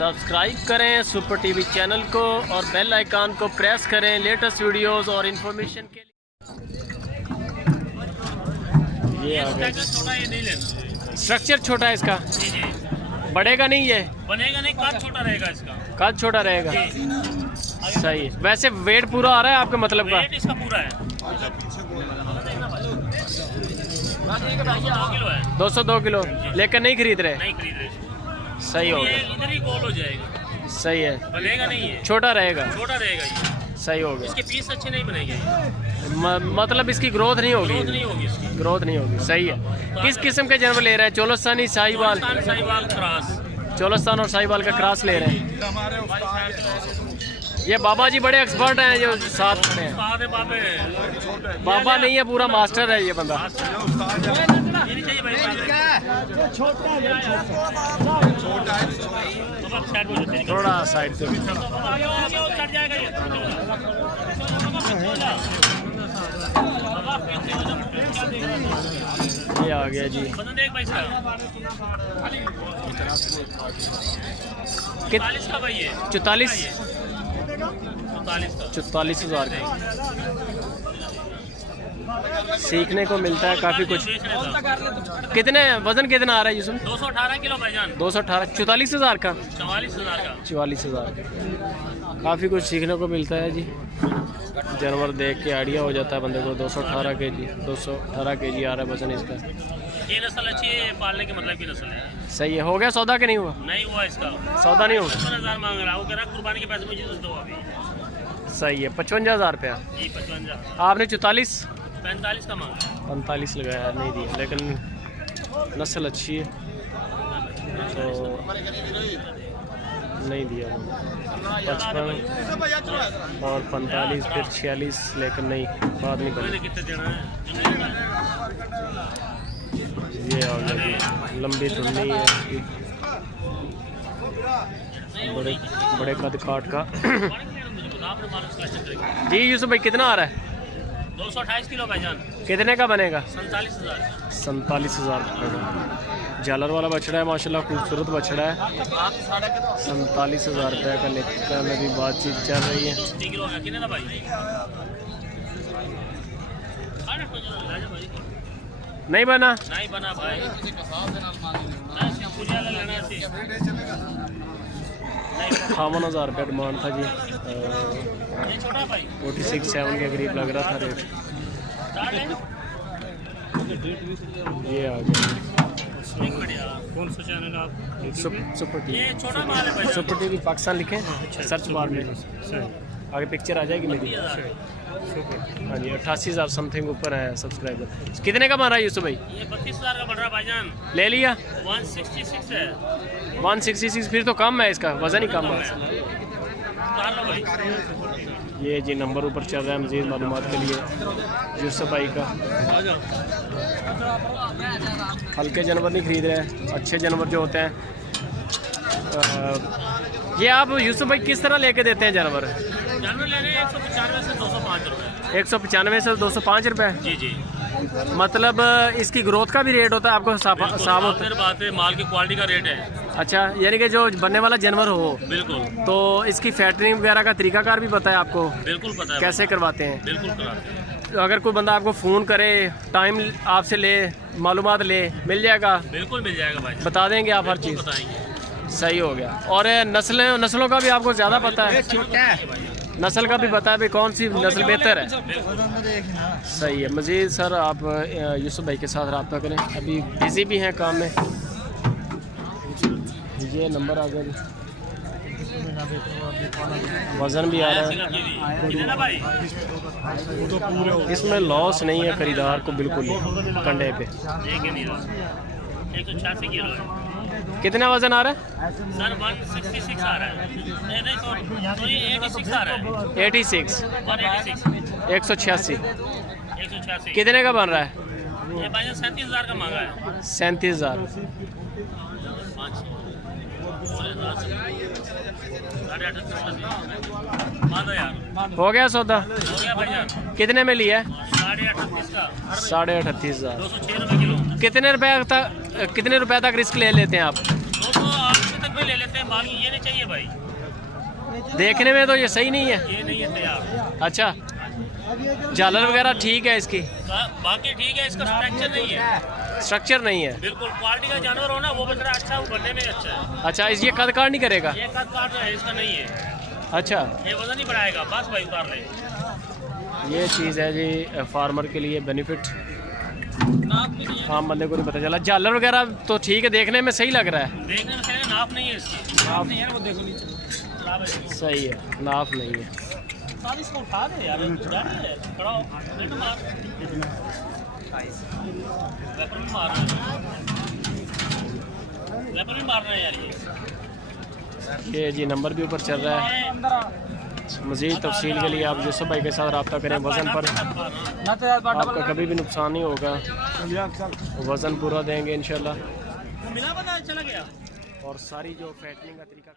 Subscribe करें super TV channel को और बेल आइकन को प्रेस करें लेटेस्ट वीडियोस और इन्फॉर्मेशन के लिए। ये आ गया। स्ट्रक्चर छोटा है इसका, बढ़ेगा नहीं, ये बनेगा नहीं, काट छोटा रहेगा इसका, काट छोटा रहेगा। सही है। वैसे वेट पूरा आ रहा है आपका मतलब का? वेट इसका पूरा है 202 किलो, लेकर नहीं खरीद रहे? नहीं खरीद रहे। सही हो गया, इधर ही गोल हो जाएगा। सही है, बनेगा नहीं है, छोटा रहेगा, छोटा रहेगा ये। सही हो गया। इसके पीस अच्छे नहीं बनेंगे, मतलब इसकी ग्रोथ नहीं होगी, ग्रोथ नहीं होगी इसकी। ग्रोथ नहीं होगी। सही है। किस किस्म के जानवर ले रहे हैं? चोलस्तानी, साहिवाल? साहिवाल क्रॉस, चोलस्तान और साहिवाल का क्रॉस ले रहे हैं। ये बाबा जी बड़े एक्सपर्ट हैं जो साथ में हैं। बाबा नहीं है, पूरा मास्टर है ये बंदा। थोड़ा साइड से ये आ गया जी। 44,000 का सीखने को मिलता है काफ़ी कुछ। कितने वजन कितना आ रहा है यूसुफ? 218 किलो भाईजान। 218, 44,000 का, 44,000 का, 44,000 का। काफ़ी कुछ सीखने को मिलता है जी। जानवर देख के आइडिया हो जाता है बंदे को। 218 केजी, 218 केजी आ रहा है वजन इसका। ये नस्ल अच्छी है, पालने के मतलब की नस्ल है। सही है। हो गया सौदा के नहीं हुआ? नहीं हुआ इसका, सौदा नहीं हुआ। 55,000 मांग रहा है, वो कह रहा कुर्बानी के पैसे मुझे दो अभी। सही है। 55,000 रुपया जी, 55। आपने 44, 45 का मांगा, 45 लगाया, नहीं दिया। लेकिन नस्ल अच्छी है तो नहीं दिया। 55 और 45 फिर 46, लेकिन नहीं, बाद नहीं बनी। कितने देना है? ये आ गया जी। लंबी धुन्नी है इसकी, बड़े बड़े कद काट का। जी यूसुफ भाई कितना आ रहा है? 228 किलो भाईजान। कितने का बनेगा? 47,000। 47,000 का झालर वाला बछड़ा है, माशाल्लाह खूबसूरत बछड़ा है। 47,000 रुपये का लेकर में भी बातचीत चल रही है। नहीं बना, नहीं बना भाई। 58,000 रुपये डिमांड था जी। 46-7 के करीब लग रहा था रेट। ये आ गया। कौन सा चैनल आप? Super TV. ये छोटा माल है भाई। सुपर टीवी पाकिस्तान लिखें सर्च बार में, आगे पिक्चर आ जाएगी मेरी। हाँ जी, 88,000 समथिंग ऊपर है सब्सक्राइबर। कितने का मारा यूसुफ भाई? ये 32,000 का बढ़ रहा भाईजान। ले लिया? 166 है। 166 फिर तो कम है, इसका वजन ही कम है। ये जी नंबर ऊपर चल रहा है मज़ीद मालूमात के लिए यूसुफ भाई का। हल्के जानवर नहीं खरीद रहे हैं, अच्छे जानवर जो होते हैं। ये आप यूसुफ भाई किस तरह लेके देते हैं जानवर? जानवर लेने 195 से 205 रुपये। 195 से 205 रुपये? जी जी। मतलब इसकी ग्रोथ का भी रेट होता है आपको साफ होता है? बात है, माल की क्वालिटी का रेट है। अच्छा, यानी कि जो बनने वाला जानवर हो। बिल्कुल। तो इसकी फैटरिंग वगैरह का तरीकाकार भी पता है आपको? बिल्कुल पता है। कैसे करवाते हैं? बिल्कुल कराते हैं। अगर कोई बंदा आपको फ़ोन करे, टाइम आपसे ले, मालूमात ले, मिल जाएगा? बिल्कुल मिल जाएगा भाई, बता देंगे आप हर चीज़? बताएंगे। सही हो गया। और नस्लों का भी आपको ज़्यादा पता है? नस्ल का भी पता है भाई कौन सी नस्ल बेहतर है? सही है। मज़ीद सर आप यूसुफ भाई के साथ रब्ता करें, अभी बिज़ी भी हैं काम में। ये नंबर आ गया, वज़न भी आ रहा है। इसमें लॉस नहीं है खरीदार को बिल्कुल ही, कंडे पे। 186 किलो है। कितना वज़न आ रहा है सर? 166 आ रहा है। 86 आ रहा है। 86, 186। 186 कितने का बन रहा है? ये भाई 37,000 का मांगा है। 37,000। हो गया सौदा? हो गया भाईजान। कितने में लिया है? 38,500 206 रुपये किलो। 206 रुपये किलो। कितने रुपए तक रिस्क ले लेते हैं आप? 208 तक भी ले लेते हैं, बाकी ये नहीं चाहिए भाई, देखने में तो ये सही नहीं है। ये नहीं है तैयार। अच्छा, झालर वगैरह ठीक है इसकी, बाकी ठीक है, इसका स्ट्रक्चर नहीं है, स्ट्रक्चर नहीं है। बिल्कुल क्वालिटी का जानवर हो ना, वो बकरा अच्छा, वो बनने में अच्छा है। अच्छा, इस ये कद काट नहीं करेगा? ये कद काट है, इसका नहीं है। अच्छा, ये वजन नहीं बढ़ाएगा, बस भाई उतार ले। ये चीज़ है जी फार्मर के लिए बेनिफिट, आम बंदे को नहीं पता चला। झालर वगैरह तो ठीक है, देखने में सही लग रहा है, देखने में सही, नाप नहीं है इसकी, नाप नहीं है वो, देखो नीचे सही है, नाप नहीं है। सारी इसको उठा दे यार, खड़ा हो, नहीं मार, वेपर भी मार रहा है, वेपर भी मार रहा है यार ये जी नंबर भी ऊपर चल रहा है। मज़ीद तफसील के लिए आप यूसुफ भाई के साथ रब्ता करें। वज़न पर आपका कभी भी नुकसान नहीं होगा, वज़न पूरा देंगे इंशाल्लाह, मिला, पता चला गया। और सारी जो फैटनिंग का तरीका